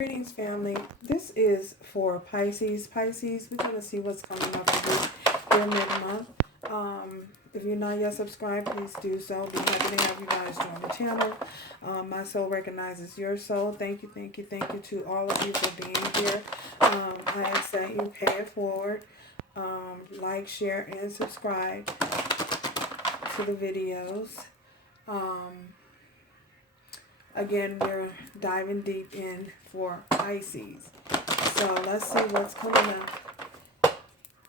Greetings, family. This is for Pisces. Pisces, we're going to see what's coming up for your mid-month. If you're not yet subscribed, please do so. Be happy to have you guys join the channel. My soul recognizes your soul. Thank you, thank you, thank you to all of you for being here. I ask that you pay it forward. Like, share, and subscribe to the videos. Again, we're diving deep in for Pisces. So let's see what's coming up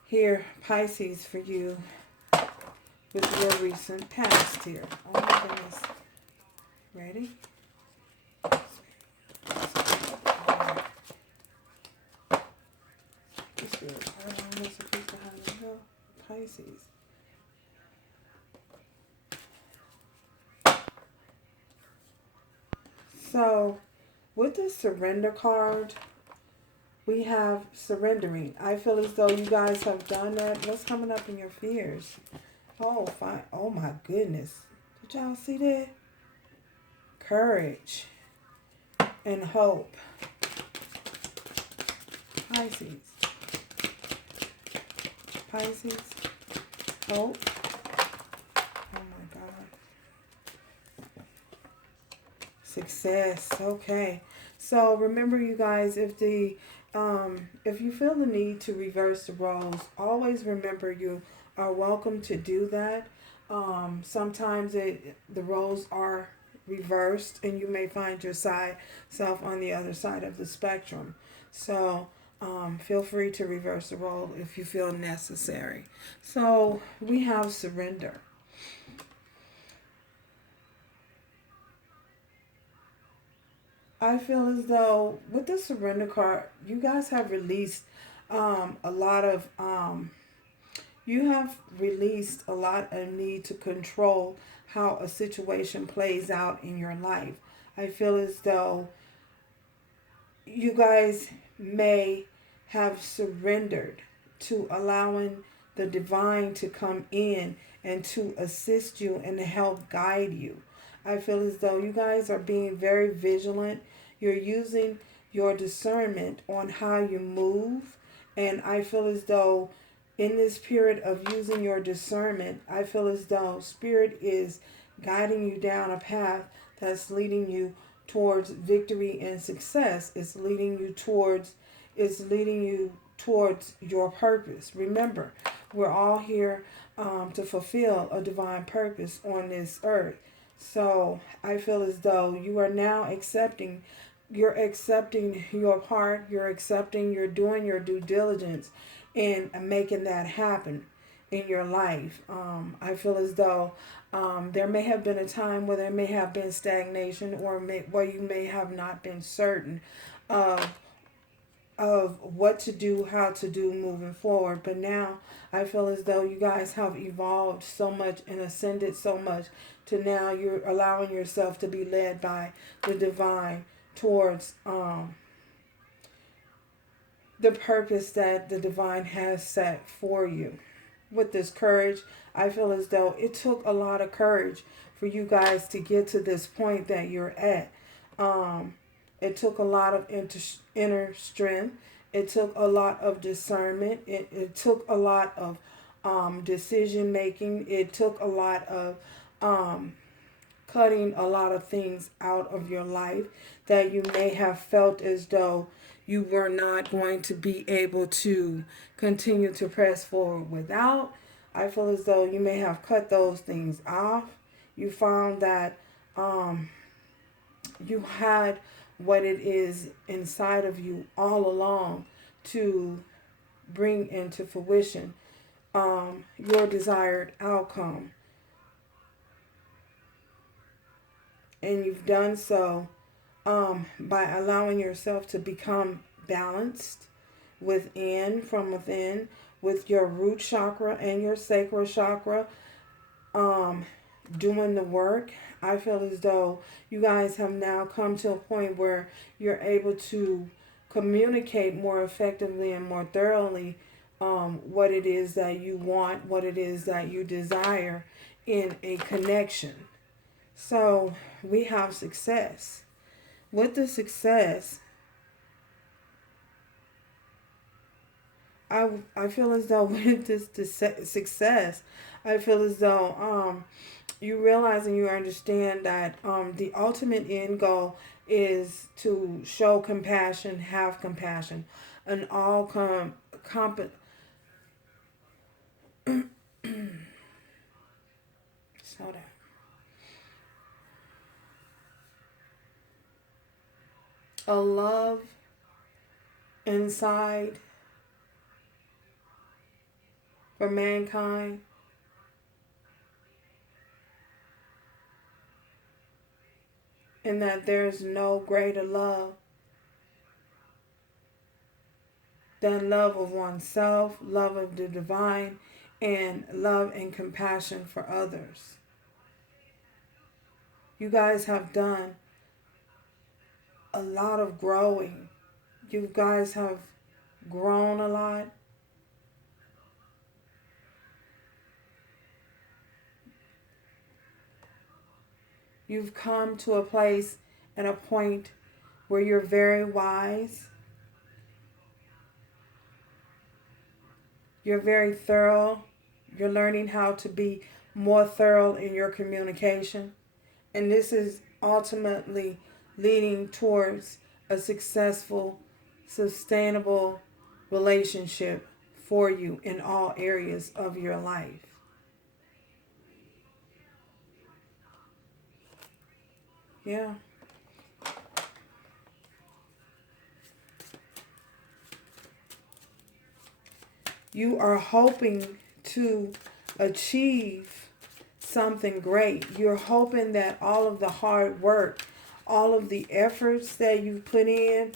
here, Pisces, for you with your recent past here. Oh my goodness. Ready? Pisces. So, with the surrender card, we have surrendering. I feel as though you guys have done that. What's coming up in your fears? Oh, fine. Oh, my goodness. Did y'all see that? Courage and hope. Pisces. Pisces. Hope. Oh, my God. Success. Okay. So remember, you guys, if you feel the need to reverse the roles, always remember you are welcome to do that. Sometimes the roles are reversed and you may find yourself on the other side of the spectrum. So feel free to reverse the role if you feel necessary. So we have surrender. I feel as though with the surrender card, you guys have released a lot of need to control how a situation plays out in your life. I feel as though you guys may have surrendered to allowing the divine to come in and to assist you and to help guide you. I feel as though you guys are being very vigilant. You're using your discernment on how you move. And I feel as though in this period of using your discernment, I feel as though Spirit is guiding you down a path that's leading you towards victory and success. It's leading you towards your purpose. Remember, we're all here to fulfill a divine purpose on this earth. So I feel as though you are now accepting your part, you're doing your due diligence in making that happen in your life. I feel as though there may have been a time where there may have been stagnation or where you may have not been certain of what to do, how to do moving forward. But now I feel as though you guys have evolved so much and ascended so much to now you're allowing yourself to be led by the divine towards the purpose that the divine has set for you. With this courage, I feel as though it took a lot of courage for you guys to get to this point that you're at. It took a lot of inner strength. It took a lot of discernment. It took a lot of decision making. It took a lot of cutting a lot of things out of your life that you may have felt as though you were not going to be able to continue to press forward without. I feel as though you may have cut those things off. You found that you had what it is inside of you all along to bring into fruition your desired outcome. And you've done so by allowing yourself to become balanced from within, with your root chakra and your sacral chakra doing the work. I feel as though you guys have now come to a point where you're able to communicate more effectively and more thoroughly what it is that you want, what it is that you desire in a connection. So we have success. With the success, I feel as though with this success, I feel as though you realize and you understand that the ultimate end goal is to show compassion, have compassion, and all slow down. A love inside for mankind, and that there's no greater love than love of oneself, love of the divine, and love and compassion for others. You guys have done a lot of growing. You guys have grown a lot. You've come to a place and a point where you're very wise. You're very thorough. You're learning how to be more thorough in your communication. And this is ultimately leading towards a successful, sustainable relationship for you in all areas of your life. Yeah. You are hoping to achieve something great. You're hoping that all of the hard work, all of the efforts that you've put in,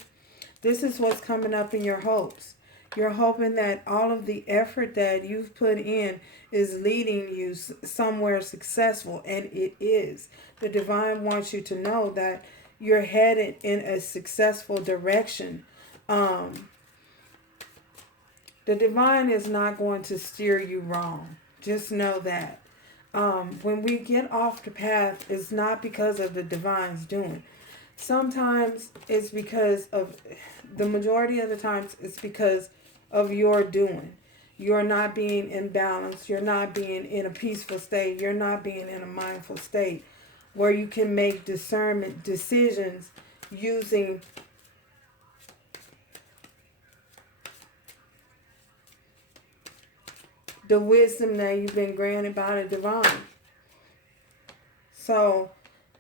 this is what's coming up in your hopes. You're hoping that all of the effort that you've put in is leading you somewhere successful, and it is. The divine wants you to know that you're headed in a successful direction. The divine is not going to steer you wrong. Just know that. When we get off the path, it's not because of the divine's doing. Sometimes it's because of, the majority of the times, it's because of your doing. You're not being in balance. You're not being in a peaceful state. You're not being in a mindful state where you can make discernment decisions using the wisdom that you've been granted by the divine. So,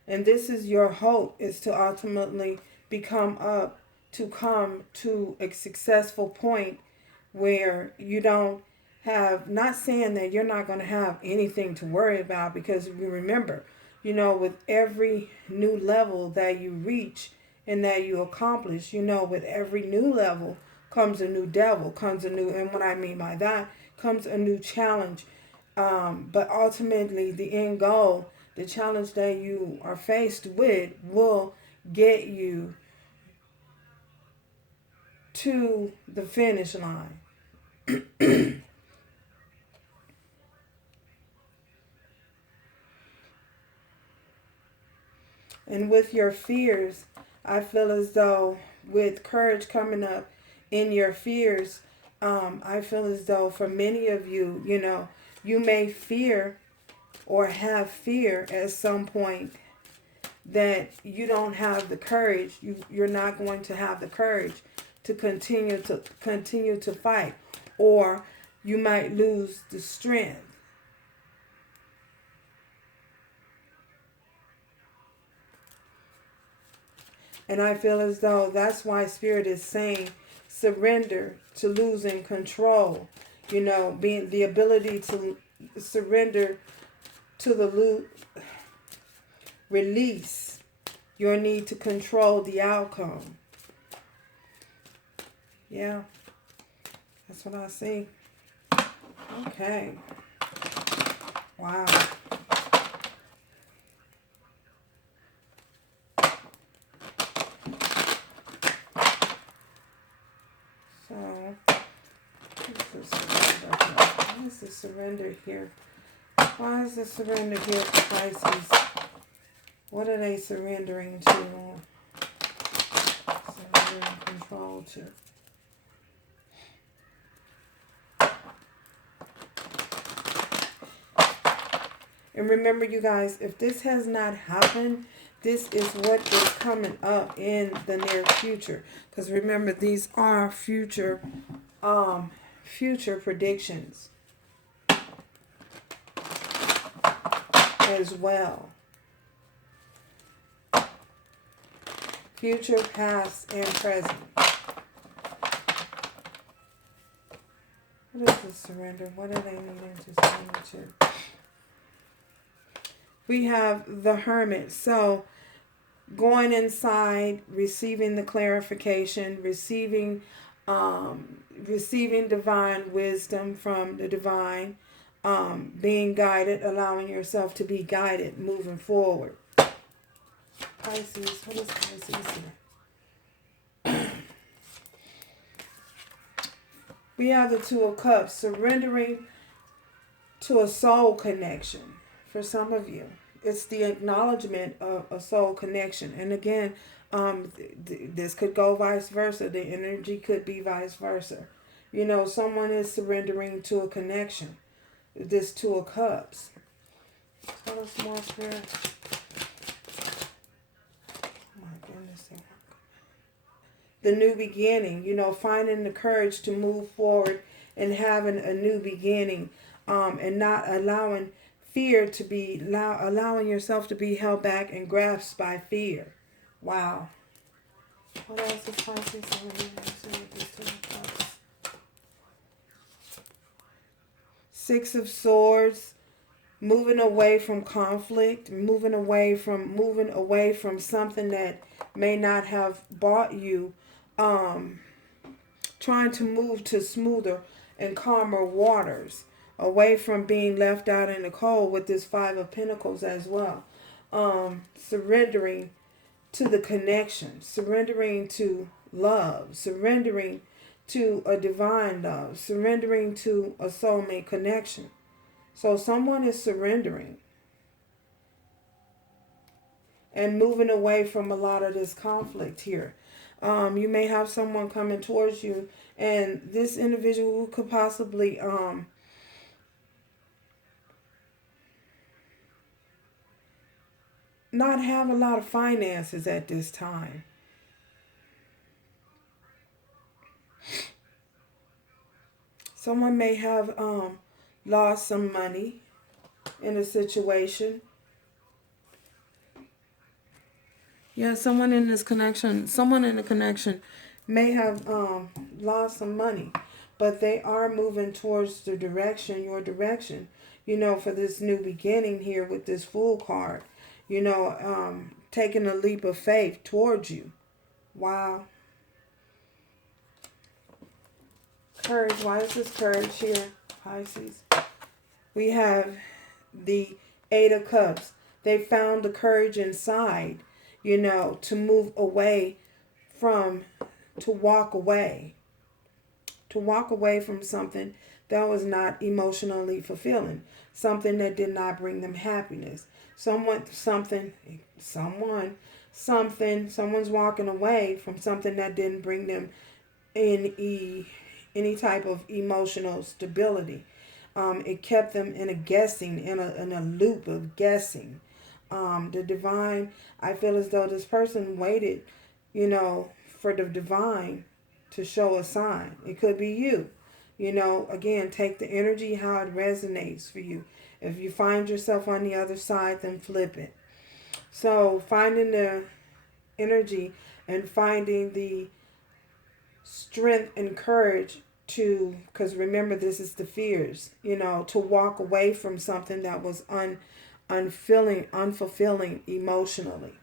and this is your hope, is to ultimately come to a successful point where you don't have, not saying that you're not going to have anything to worry about, because you remember, with every new level that you reach and that you accomplish, with every new level comes a new devil, and what I mean by that, comes a new challenge. But ultimately, the end goal, the challenge that you are faced with, will get you to the finish line. And with your fears, I feel as though with courage coming up in your fears, I feel as though for many of you, you may fear or have fear at some point that you don't have the courage. You're not going to have the courage to continue to fight, or you might lose the strength. And I feel as though that's why Spirit is saying surrender to losing control. Being the ability to surrender to the release your need to control the outcome. Yeah, that's what I see. Okay. Wow. So, why is the surrender here? Why is the surrender here for Pisces? What are they surrendering to? Surrendering control to. And remember, you guys, if this has not happened, this is what is coming up in the near future. Because remember, these are future predictions as well. Future, past, and present. What is the surrender? What are they needing to surrender to? We have the Hermit. So going inside, receiving the clarification, receiving divine wisdom from the divine, being guided, allowing yourself to be guided, moving forward. Pisces, what is Pisces here? We have the Two of Cups, surrendering to a soul connection. For some of you, it's the acknowledgement of a soul connection. And again, this could go vice versa. The energy could be vice versa. You know, someone is surrendering to a connection. This Two of Cups. Tell us more, Spirit. Oh my goodness. The new beginning, you know, finding the courage to move forward and having a new beginning, and not allowing fear to be, allowing yourself to be held back and grasped by fear. Wow. What else is Pisces? Six of Swords, moving away from conflict, moving away from something that may not have brought you, trying to move to smoother and calmer waters, away from being left out in the cold with this Five of Pentacles as well. Surrendering to the connection, surrendering to love, surrendering to a divine love, surrendering to a soulmate connection. So someone is surrendering and moving away from a lot of this conflict here. You may have someone coming towards you, and this individual could possibly not have a lot of finances at this time. Someone may have lost some money in a situation. Yeah, someone in the connection may have lost some money, but they are moving towards your direction, you know, for this new beginning here with this Fool card, you know, taking a leap of faith towards you. Wow. Courage. Why is this courage here, Pisces? We have the Eight of Cups. They found the courage inside, you know, to move away to walk away from something that was not emotionally fulfilling, something that did not bring them happiness. Someone's walking away from something that didn't bring them any type of emotional stability. It kept them in a loop of guessing. The divine, I feel as though this person waited, you know, for the divine to show a sign. It could be you. You know, again, take the energy how it resonates for you. If you find yourself on the other side, then flip it. So finding the energy and finding the strength and courage to, because remember, this is the fears, you know, to walk away from something that was unfulfilling emotionally.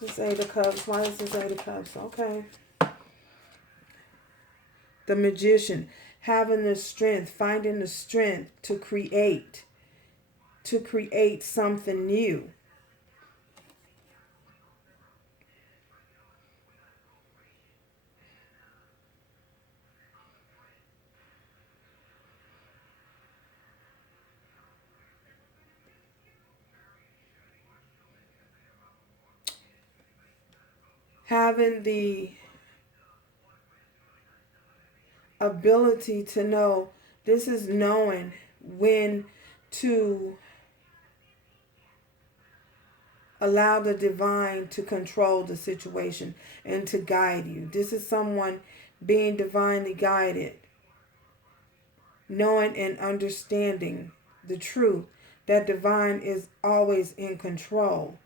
This Eight of Cups. Why is this Eight of Cups? Okay. The Magician. Having the strength, finding the strength to create something new. Having the ability to know, this is knowing when to Allow the divine to control the situation and to guide you. This is someone being divinely guided, knowing and understanding the truth that divine is always in control.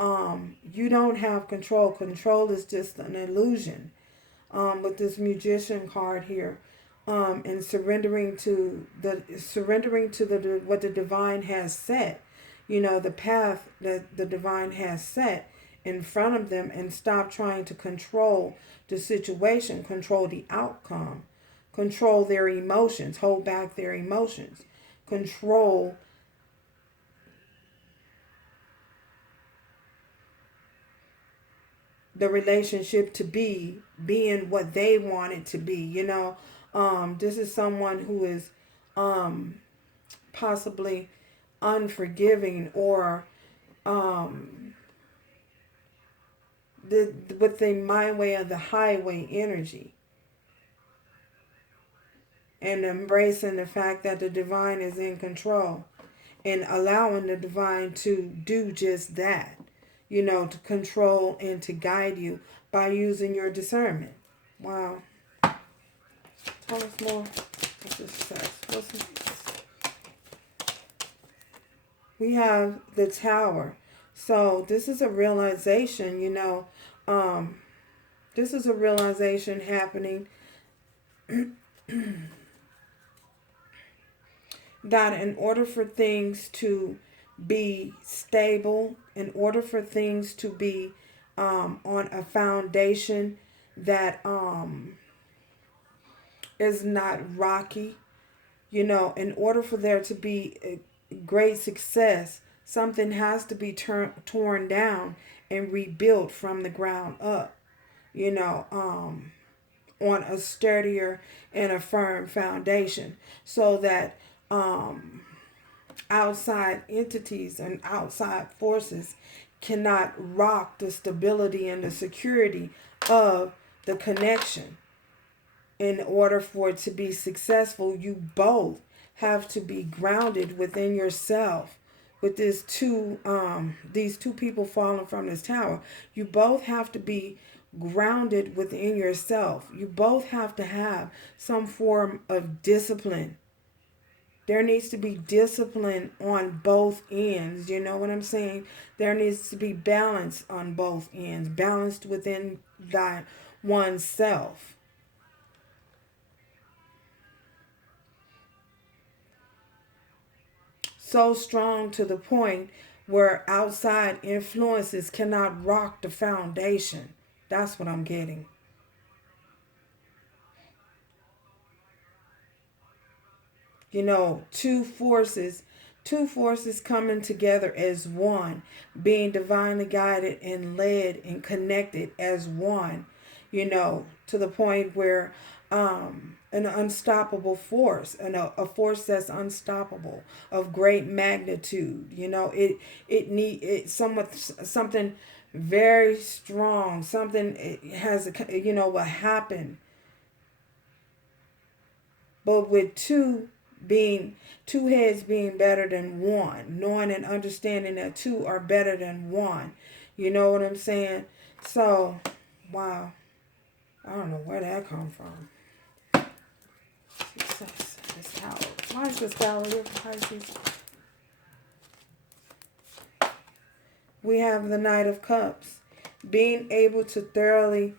You don't have control. Control is just an illusion. With this magician card here, and surrendering to the what the divine has set, the path that the divine has set in front of them, and stop trying to control the situation, control the outcome, control their emotions, hold back their emotions, control the relationship to being what they want it to be. This is someone who is possibly unforgiving, or with the my way of the highway energy, and embracing the fact that the divine is in control and allowing the divine to do just that, to control and to guide you by using your discernment. Wow. Tell us more. What's this says? We have the Tower. So this is a realization, this is a realization happening that in order for things to be stable, in order for things to be on a foundation that is not rocky, in order for there to be a great success, something has to be torn down and rebuilt from the ground up, on a sturdier and a firm foundation, so that outside entities and outside forces cannot rock the stability and the security of the connection. In order for it to be successful, you both have to be grounded within yourself. With these two people falling from this tower, you both have to be grounded within yourself. You both have to have some form of discipline. There needs to be discipline on both ends. You know what I'm saying? There needs to be balance on both ends. Balanced within oneself. So strong to the point where outside influences cannot rock the foundation. That's what I'm getting. Two forces coming together as one, being divinely guided and led and connected as one, to the point where an unstoppable force, and a force that's unstoppable, of great magnitude. Something very strong, something will happen. But with two heads being better than one, knowing and understanding that two are better than one. You know what I'm saying? So, wow. I don't know where that come from. This tower. Why is this tower here for Pisces? We have the Knight of Cups. Being able to thoroughly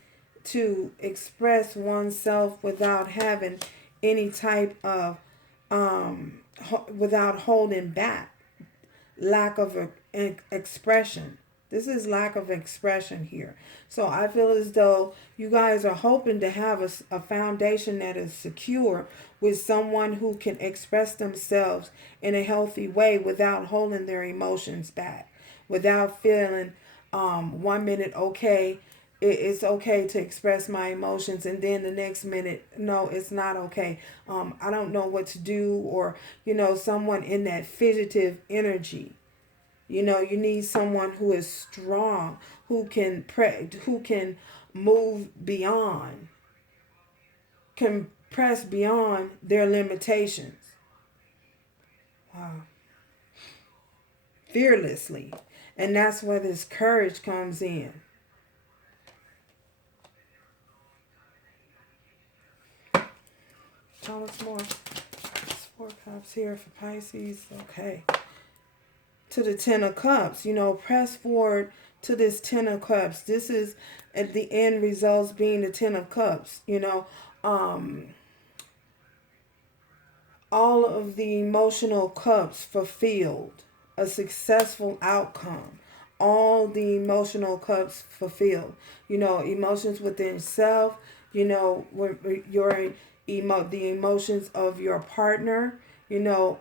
to express oneself without having any type of without holding back. Lack of expression. This is lack of expression here. So I feel as though you guys are hoping to have a foundation that is secure with someone who can express themselves in a healthy way without holding their emotions back, without feeling 1 minute okay, it's okay to express my emotions, and then the next minute, no, it's not okay. I don't know what to do, or someone in that fidgetive energy. You need someone who is strong, who can move beyond, can press beyond their limitations. Wow. Fearlessly. And that's where this courage comes in. Tell us more. It's 4 cups here for Pisces. Okay. To the 10 of cups. Press forward to this 10 of cups. This is at the end results being the 10 of cups. All of the emotional cups fulfilled, a successful outcome. All the emotional cups fulfilled. Emotions within self. The emotions of your partner. Your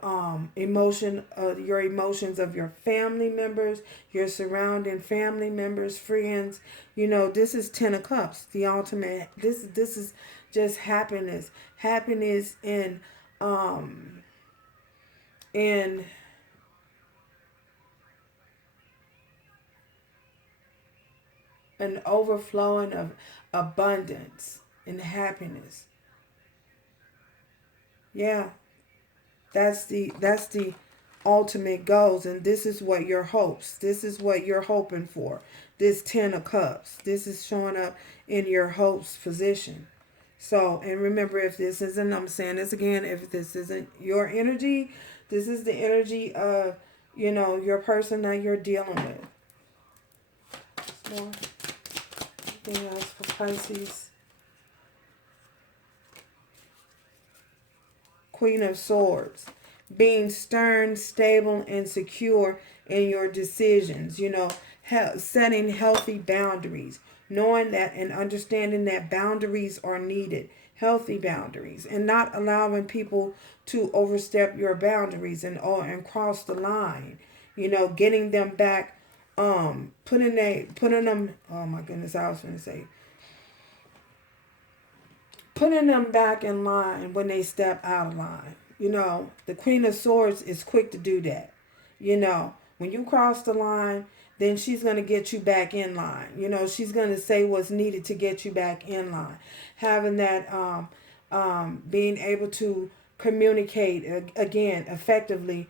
emotions of your family members, your surrounding family members, friends. This is 10 of cups, the ultimate. This is just happiness. Happiness in an overflowing of abundance and happiness. Yeah, that's the ultimate goals, and this is what your hopes. This is what you're hoping for. This 10 of cups. This is showing up in your hopes position. So, and remember, if this isn't, I'm saying this again, if this isn't your energy, this is the energy of, your person that you're dealing with. More. Anything else for Pisces? Queen of Swords. Being stern, stable, and secure in your decisions. Setting healthy boundaries. Knowing that and understanding that boundaries are needed. Healthy boundaries. And not allowing people to overstep your boundaries and cross the line. Getting them back. Putting them. Oh my goodness, I was going to say. Putting them back in line when they step out of line. The Queen of Swords is quick to do that. When you cross the line, then she's going to get you back in line. She's going to say what's needed to get you back in line. Having that, being able to communicate, again, effectively,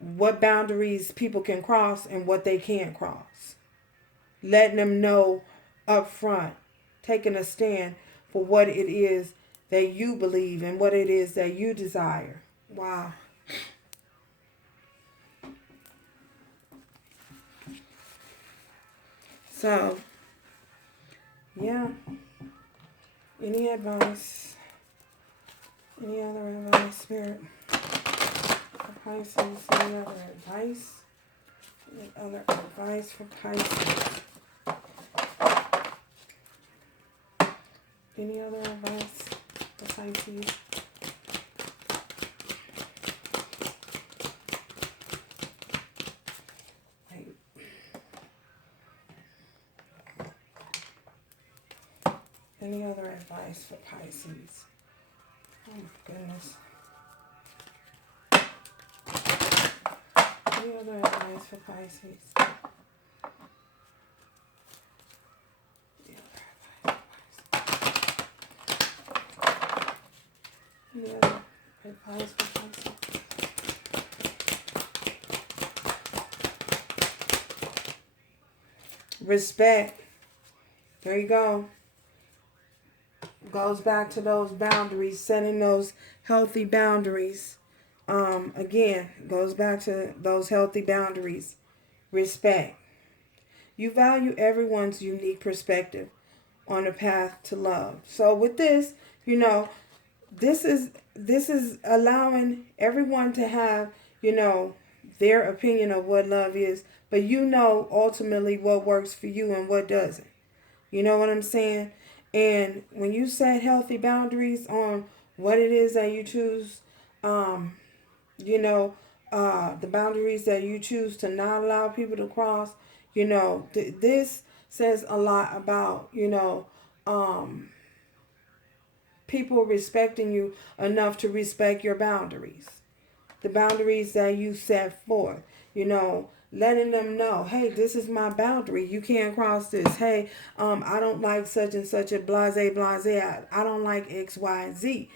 what boundaries people can cross and what they can't cross. Letting them know up front, taking a stand for what it is that you believe and what it is that you desire. Wow. So, yeah. Any advice? Any other advice, Spirit? For Pisces, any other advice? Any other advice for Pisces? Any other advice for Pisces? Any other advice for Pisces? Oh my goodness. Any other advice for Pisces? Any other advice for Pisces? Respect. There you go. Goes back to those boundaries, setting those healthy boundaries. Again, goes back to those healthy boundaries. Respect. You value everyone's unique perspective on the path to love. So with this, this is allowing everyone to have, their opinion of what love is, but ultimately what works for you and what doesn't. You know what I'm saying? And when you set healthy boundaries on what it is that you choose, the boundaries that you choose to not allow people to cross, this says a lot about, people respecting you enough to respect your boundaries. The boundaries that you set forth, letting them know, hey, this is my boundary. You can't cross this. Hey, I don't like such and such a blase. I don't like X, Y, and Z,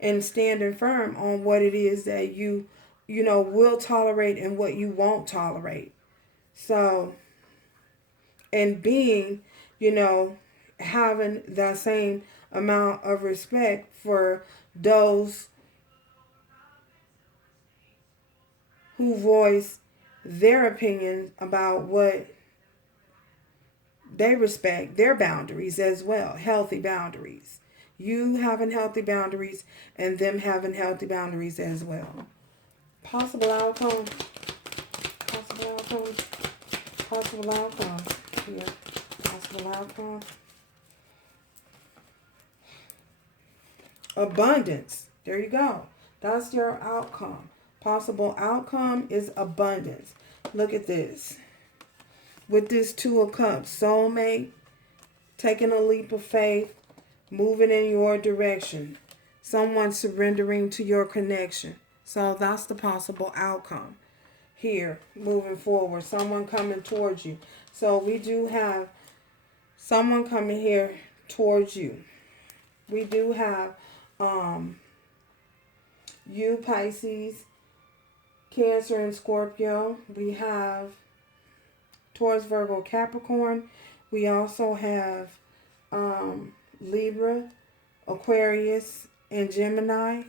and standing firm on what it is that you will tolerate and what you won't tolerate. So, and being, you know, having the same amount of respect for those who voice their opinion about what they respect, their boundaries as well, healthy boundaries. You having healthy boundaries and them having healthy boundaries as well. Possible outcome, possible outcome, possible outcome. Here, possible outcome. Abundance. There you go. That's your outcome. Possible outcome is abundance. Look at this. With this Two of Cups, soulmate, taking a leap of faith, moving in your direction. Someone surrendering to your connection. So that's the possible outcome. Here, moving forward, someone coming towards you. So we do have someone coming here towards you. We do have you, Pisces, Cancer, and Scorpio. We have Taurus, Virgo, Capricorn. We also have Libra, Aquarius, and Gemini.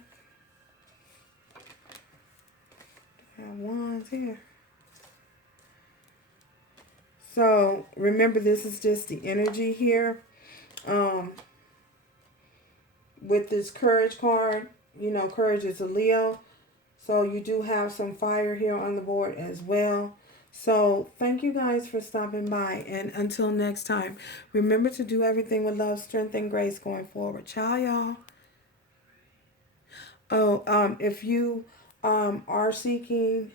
I have wands here. So remember, this is just the energy here. With this courage card, you know, courage is a Leo. So you do have some fire here on the board as well. So thank you guys for stopping by. And until next time, remember to do everything with love, strength, and grace going forward. Ciao, y'all. Oh, if you are seeking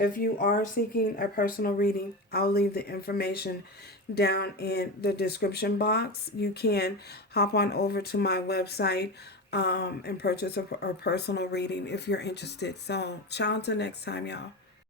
a personal reading, I'll leave the information down in the description box. You can hop on over to my website and purchase a personal reading if you're interested. So, ciao until next time, y'all.